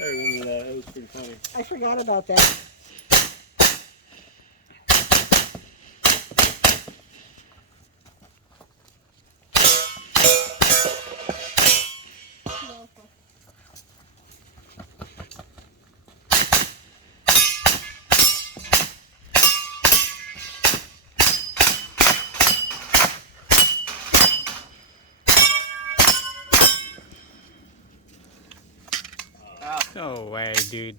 I remember that. That was pretty funny. I forgot about that. No way, dude.